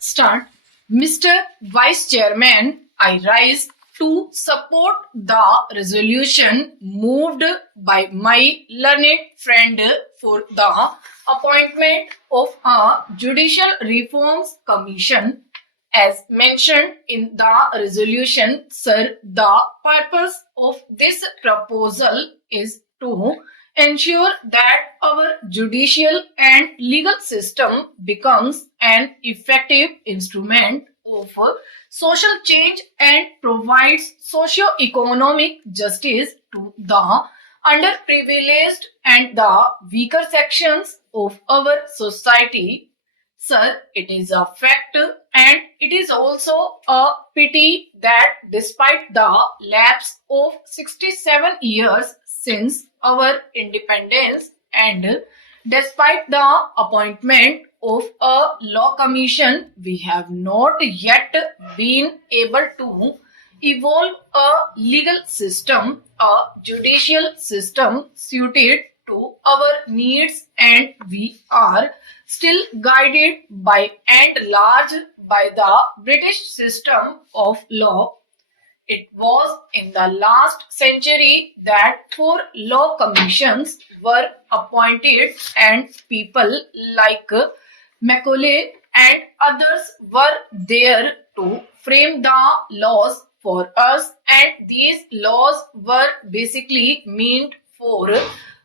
Start. Mr. Vice Chairman, I rise to support the resolution moved by my learned friend for the appointment of a Judicial Reforms Commission. As mentioned in the resolution, sir, the purpose of this proposal is to ensure that our judicial and legal system becomes an effective instrument of social change and provides socio-economic justice to the underprivileged and the weaker sections of our society. Sir, it is a fact and it is also a pity that despite the lapse of 67 years since our independence and despite the appointment of a law commission, we have not yet been able to evolve a legal system, a judicial system suited to our needs, and we are still guided by and large by the British system of law. It was in the last century that four law commissions were appointed, and people like Macaulay and others were there to frame the laws for us, and these laws were basically meant for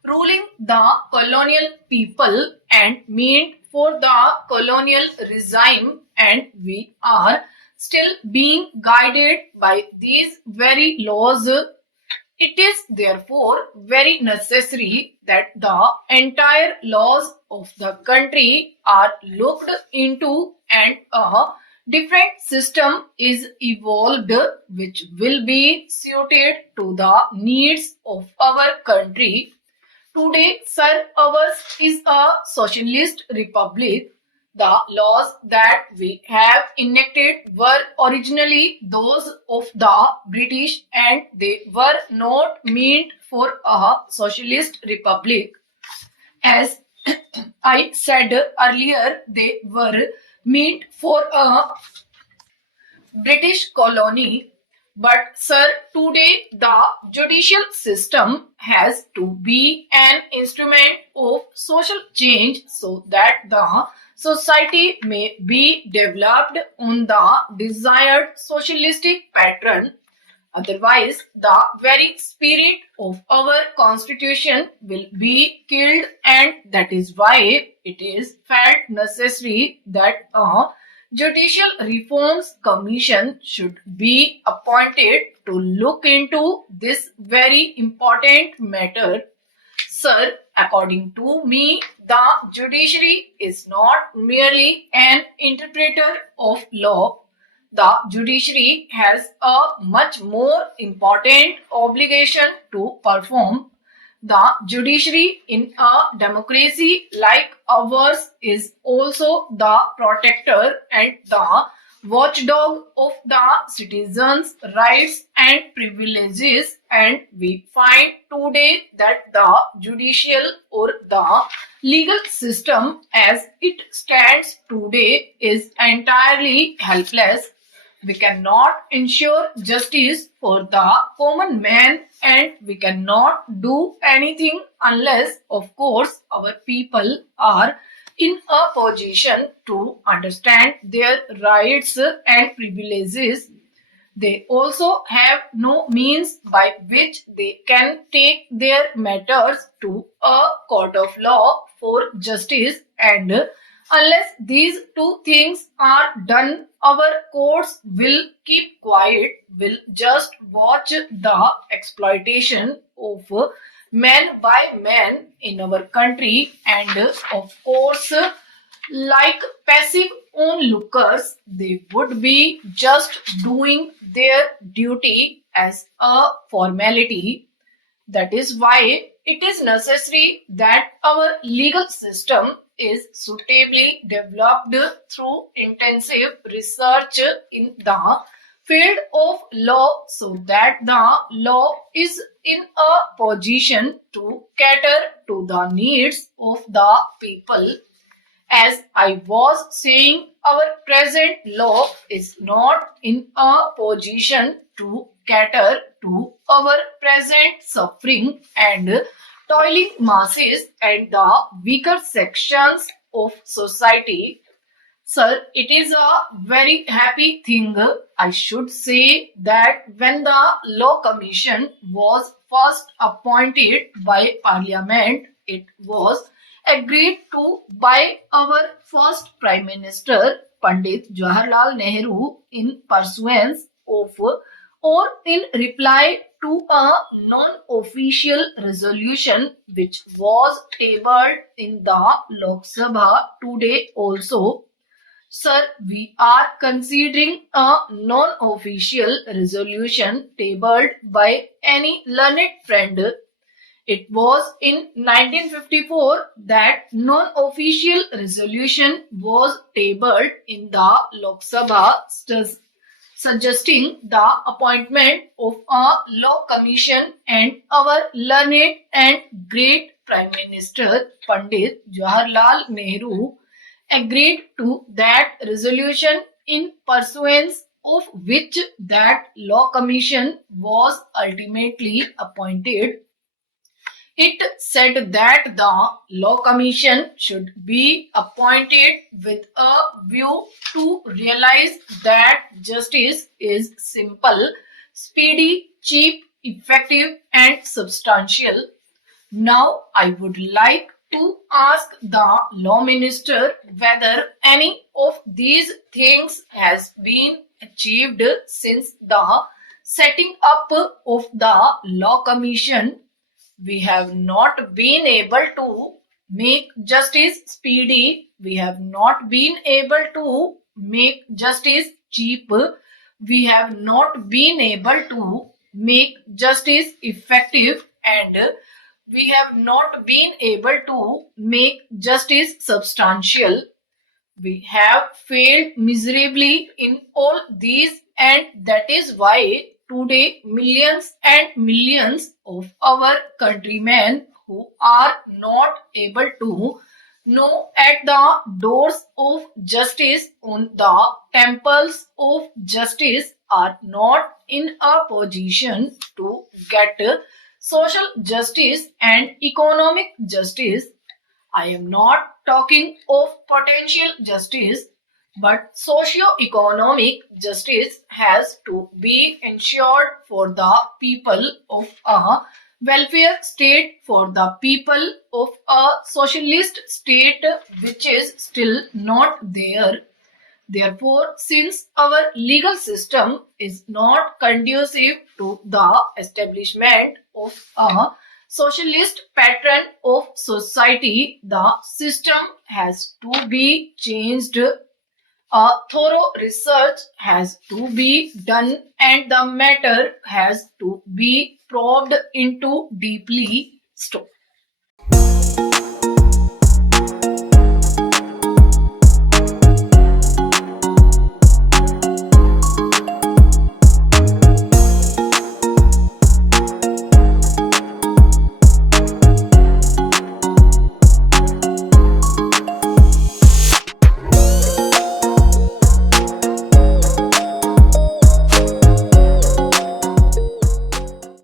ruling the colonial people and meant for the colonial regime, and we are still being guided by these very laws. It is therefore very necessary that the entire laws of the country are looked into and a different system is evolved which will be suited to the needs of our country. Today, sir, ours is a socialist republic. The laws that we have enacted were originally those of the British and they were not meant for a socialist republic. As I said earlier, they were meant for a British colony. But, sir, today the judicial system has to be an instrument of social change so that the society may be developed on the desired socialistic pattern. Otherwise, the very spirit of our constitution will be killed, and that is why it is felt necessary that a judicial reforms commission should be appointed to look into this very important matter. Sir, according to me, the judiciary is not merely an interpreter of law. The judiciary has a much more important obligation to perform. The judiciary in a democracy like ours is also the protector and the watchdog of the citizens' rights and privileges, and we find today that the judicial or the legal system as it stands today is entirely helpless. We cannot ensure justice for the common man, and we cannot do anything unless, of course, our people are in a position to understand their rights and privileges. They also have no means by which they can take their matters to a court of law for justice, and unless these two things are done, our courts will keep quiet, will just watch the exploitation of man by man in our country, and of course, like passive onlookers, they would be just doing their duty as a formality. That is why it is necessary that our legal system is suitably developed through intensive research in the field of law so that the law is in a position to cater to the needs of the people. As I was saying, our present law is not in a position to cater to our present suffering and toiling masses and the weaker sections of society. Sir, it is a very happy thing. I should say that when the Law Commission was first appointed by Parliament, it was agreed to by our first Prime Minister Pandit Jawaharlal Nehru in pursuance of or in reply to a non-official resolution which was tabled in the Lok Sabha today also. Sir, we are considering a non-official resolution tabled by any learned friend. It was in 1954 that non-official resolution was tabled in the Lok Sabha suggesting the appointment of a law commission, and our learned and great Prime Minister Pandit Jawaharlal Nehru agreed to that resolution, in pursuance of which that law commission was ultimately appointed. It said that the law commission should be appointed with a view to realize that justice is simple, speedy, cheap, effective, and substantial. Now, I would like to ask the law minister whether any of these things has been achieved since the setting up of the law commission. We have not been able to make justice speedy. We have not been able to make justice cheap. We have not been able to make justice effective, and we have not been able to make justice substantial. We have failed miserably in all these, and that is why today millions and millions of our countrymen who are not able to know at the doors of justice on the temples of justice are not in a position to get social justice and economic justice. I am not talking of potential justice, but socio-economic justice has to be ensured for the people of a welfare state, for the people of a socialist state which is still not there. Therefore, since our legal system is not conducive to the establishment of a socialist pattern of society, the system has to be changed. A thorough research has to be done, and the matter has to be probed into deeply.